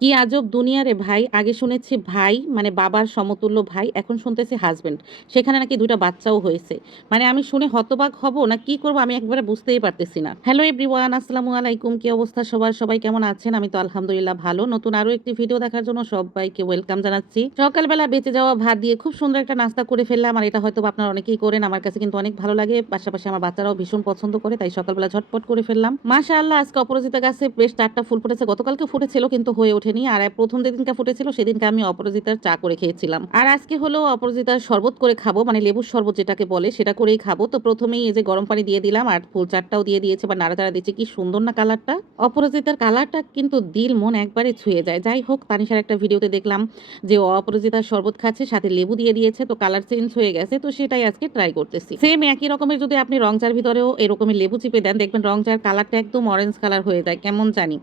কি আজব দুনিয়ারে ভাই? আগে শুনেছি ভাই মানে বাবার সমতুল্য ভাই, এখন শুনতেছি হাজবেন্ড সেখানে নাকি দুইটা বাচ্চাও হয়েছে। মানে আমি শুনে হতবাক হব না কি করব আমি একবারে বুঝতেই পারতেছি না। হ্যালো এভরিওয়ান আসসালামু আলাইকুম। কি অবস্থা সবার? সবাই কেমন আছেন? আমি তো আলহামদুলিল্লাহ ভালো। নতুন আরও একটি ভিডিও দেখার জন্য সবাইকে ওয়েলকাম জানাচ্ছি। সকালবেলা বেঁচে যাওয়া ভাত দিয়ে খুব সুন্দর একটা নাস্তা করে ফেললাম। আর এটা হয়তো আপনারা অনেকেই করেন। আমার কাছে কিন্তু অনেক ভালো লাগে। পাশাপাশি আমার বাচ্চারাও ভীষণ পছন্দ করে, তাই সকালবেলা ঝটপট করে ফেললাম। মাশা আল্লাহ আজকে অপরাজিতা গাছে বেশ চারটা ফুল ফুটেছে। গতকালকে ফুটেছিল, কিন্তু হয়ে ওঠেনি আর প্রথম যেদিনকে ফুটেছিল, সেদিনকে আমি অপরাজিতার চা করে খেয়েছিলাম। আর আজকে হলো অপরাজিতার শরবত করে খাব মানে লেবুর শরবত যেটাকে বলে, সেটা করেই খাব। তো প্রথমেই এই যে গরম পানি দিয়ে দিলাম, আর ফুল চারটাও দিয়ে দিয়েছে বা নাড়াচাড়া দিচ্ছে। কি সুন্দর না কালারটা? অপরাজিতার কালারটা কিন্তু দিল মন একবারে ছুঁয়ে যায়। যাই হোক, তানিশার একটা ভিডিওতে দেখলাম যে অপরাজিতার শরবত খাচ্ছে, সাথে লেবু দিয়ে দিয়েছে, তো কালার চেঞ্জ হয়ে গেছে, তো সেটাই আজকে ট্রাই করতেছি। সেম একই রকমের যদি আপনি রং চার ভিতরেও এরকমের লেবু চিপে দেন, দেখবেন রং চার কালারটা একদম অরেঞ্জ কালার হয়ে যায়, কেমন জানি।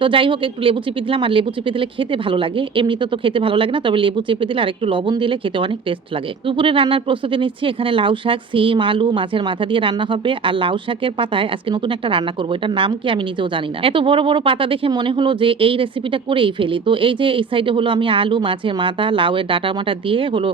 তো যাই হোক, একটু লেবু চিপে দিলাম, আর লেবু চিপে দিলে খেতে ভালো লাগে। এমনিতে তো খেতে ভালো লাগে না, তবে লেবু চেপে দিলে আর একটু লবণ দিলে খেতে অনেক টেস্ট লাগে। দুপুরে রান্নার প্রস্তুতি নিচ্ছি, এখানে লাউ শাক, সিম, আলু, মাছের মাথা দিয়ে রান্না হবে। আর লাউ শাকের পাতায় আজকে নতুন একটা রান্না করব, এটার নাম কি আমি নিজেও জানি না। এত বড় বড় পাতা দেখে মনে হলো যে এই রেসিপিটা করেই ফেলি। তো এই যে এই সাইডে হলো আমি আলু, মাছের মাথা, লাউয়ের ডাটা মাটা দিয়ে হলো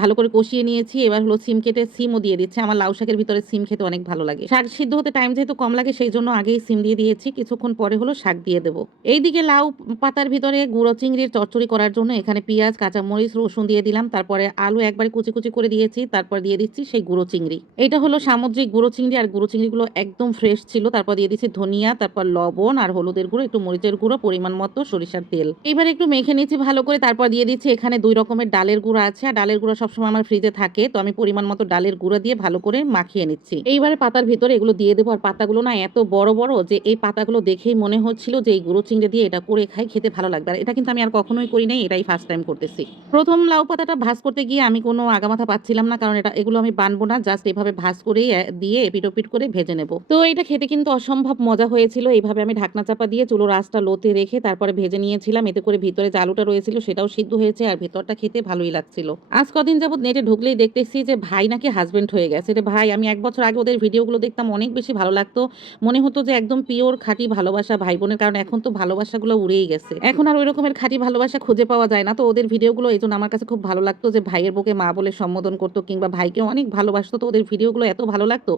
ভালো করে কষিয়ে নিয়েছি। এবার হলো সিম কেটে সিমও দিয়ে দিচ্ছে। আমার লাউ শাকের ভিতরে সিম খেতে অনেক ভালো লাগে। শাক সিদ্ধ হতে টাইম যেহেতু কম লাগে, সেই জন্য আগেই সিম দিয়ে দিয়েছি। কিছুক্ষণ পরে হলো শাক দিয়ে দেবো। এইদিকে লাউ পাতার ভিতরে গুঁড়ো চিংড়ির চচ্চড়ি করার জন্য এখানে পেঁয়াজ, কাঁচামরিচ, রসুন দিয়ে দিলাম। তারপরে আলু একবার কুচি কুচি করে দিয়েছি, তারপর দিয়ে দিচ্ছি সেই গুঁড়ো চিংড়ি। এটা হলো সামুদ্রিক গুঁড়ো চিংড়ি, আর গুঁড়ো চিংড়িগুলো একদম ফ্রেশ ছিল। তারপর দিয়ে দিচ্ছি ধনিয়া, তারপর লবণ আর হলুদের গুঁড়ো, একটু মরিচের গুঁড়ো, পরিমাণ মতো সরিষার তেল। এবার একটু মেখে নিচ্ছি ভালো করে, তারপর দিয়ে দিচ্ছি এখানে দুই রকমের ডালের গুঁড়ো আছে। আর ডালের গুঁড়ো সবসময় আমার ফ্রিজে থাকে, তো আমি পরিমাণ মতো ডালের গুঁড়ো দিয়ে ভালো করে মাখিয়ে নিচ্ছি। এইবারে পাতার ভিতরে এগুলো দিয়ে দেবো। আর পাতাগুলো না এত বড় বড় যে এই পাতাগুলো দেখেই মনে হচ্ছিল যে এই গুঁড়ো চিংড়ি দিয়ে এটা করে খাই, খেতে ভালো লাগবে আর এটা কিন্তু আমি আর কখনোই করি নাই, এটাই ফার্স্ট টাইম করতেছি। প্রথম লাউ পাতাটা ভাজ করতে গিয়ে আমি কোনো আগামাথা পাচ্ছিলাম না, কারণ এটা, এগুলো আমি বানবো না জাস্ট এভাবে ভাজ করেই দিয়ে এপিট ওপিট করে ভেজে নেব। তো এটা খেতে কিন্তু অসম্ভব মজা হয়েছিল, এইভাবে আমি ঢাকনা চাপা দিয়ে চুলো রাসটা লোতে রেখে তারপরে ভেজে নিয়েছিলাম, এতে করে ভিতরে যে আলুটা রয়েছিল সেটাও সিদ্ধ হয়েছে, আর ভেতরটা খেতে ভালোই লাগছিল। আজ কদিন যাবত নেটে ঢুকলেই দেখতেছি যে ভাই নাকি হাজবেন্ড হয়ে গেছে। রে ভাই, আমি এক বছর আগে ওদের ভিডিওগুলো দেখতাম, অনেক বেশি ভালো লাগতো। মনে হতো যে একদম পিওর খাঁটি ভালোবাসা ভাই বোনের, কারণ এখন তো ভালোবাসাগুলো উড়েই গেছে। এখন আর ওই রকমের খাঁটি ভালোবাসা খুঁজে পাওয়া যায় না। তো ওদের ভিডিওগুলো এই জন্য আমার কাছে খুব ভালো লাগতো যে ভাইয়ের বুকে মা বলে সম্বোধন করতো কিংবা ভাইকে অনেক ভালোবাসতো। তো ওদের ভিডিওগুলো এত ভালো লাগতো।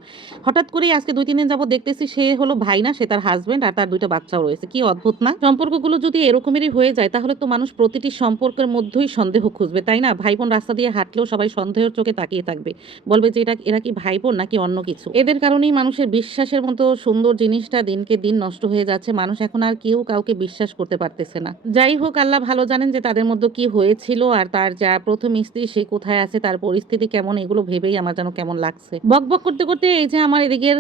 হঠাৎ করেই আজকে দুই, তিন দিন যাব দেখতেছি সে হলো ভাই না, সে তার হাজবেন্ড আর তার দুইটা বাচ্চাও রয়েছে। কি অদ্ভুত না? সম্পর্কগুলো যদি এরকমেরই হয়ে যায়, তাহলে তো মানুষ প্রতিটি সম্পর্কের মধ্যেই সন্দেহ খুঁজবে, তাই না? ভাই বোন রাস্তা দিয়ে হাঁটলেও সবাই সন্দেহের চোখে তাকিয়ে থাকবে। বলবে যে এটা, এরা কি ভাই বোন নাকি অন্য কিছু? এদের কারণেই মানুষের বিশ্বাসের মতো সুন্দর জিনিসটা দিনকে দিন নষ্ট হয়ে যাচ্ছে। মানুষ এখন আর কেউ কাউকে বিশ্বাস করতে পারতেছে না। যাই হোক, আল্লাহ ভালো জানেন যে তাদের মধ্যে কি হয়েছিল আর তার যা প্রথম স্ত্রী সে কোথায় আছে, তার পরিস্থিতি কেমন, এগুলো ভেবেই আমার যেন কেমন লাগছে। বক বক করতে করতে এই যে আমার এদিকে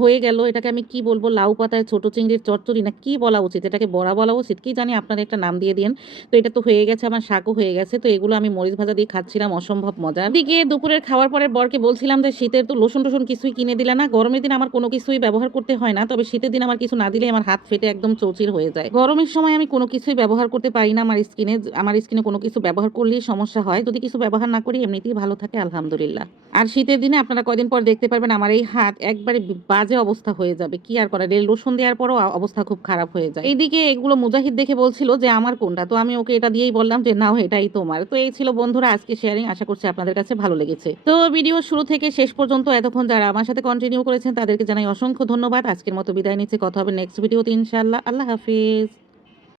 হয়ে গেল, এটাকে আমি কি বলব, লাউ পাতায় ছোট চিংড়ির চচ্চড়ি না কি বলা উচিত? এটাকে বড়া বলা উচিত? কি জানি আপনার একটা নাম দিয়ে দিন। তো এটা তো হয়ে গেছে, আমার শাকও হয়ে গেছে, তো এগুলো আমি মরিচ ভাজা দিয়ে খাচ্ছিলাম, অসম্ভব মজা। দিকে দুপুরের খাওয়ার পরে বরকে বলছিলাম যে শীতের তো লোসন টোসন কিছুই কিনে দিলে না, গরমের দিন আমার কোনো কিছুই ব্যবহার করতে হয় না, তবে শীতের দিন আমার কিছু না দিলে আমার হাত ফেটে একদম চৌচির হয়ে যায়। গরমের সময় আমি কোনো কিছুই ব্যবহার করতে পারি না আমার স্কিনে আমার স্কিনে কোনো কিছু ব্যবহার করলেই সমস্যা হয়। যদি কিছু ব্যবহার না করি, এমনিতেই ভালো থাকে, আলহামদুলিল্লাহ। আর শীতের দিনে আপনারা কয়দিন পর দেখতে পারবেন আমার এই হাত একবারে বাজে অবস্থা হয়ে যাবে। কি আর করা রেল রসুন দেওয়ার পরও অবস্থা খুব খারাপ হয়ে যায়। এইদিকে এগুলো মুজাহিদ দেখে বলছিল যে, আমার কোনটা? তো আমি ওকে এটা দিয়েই বললাম যে, নাও, এটাই তোমার। তো এই ছিল বন্ধুরা আজকে শেয়ারিং আশা করছি আপনাদের কাছে ভালো লেগেছে। তো ভিডিও শুরু থেকে শেষ পর্যন্ত এতক্ষণ যারা আমার সাথে কন্টিনিউ করেছেন, তাদেরকে জানাই অসংখ্য ধন্যবাদ। আজকের মতো বিদায় নিচ্ছে। কথা হবে নেক্সট ভিডিওতে ইনশাআল্লাহ। আল্লাহ হাফিজ।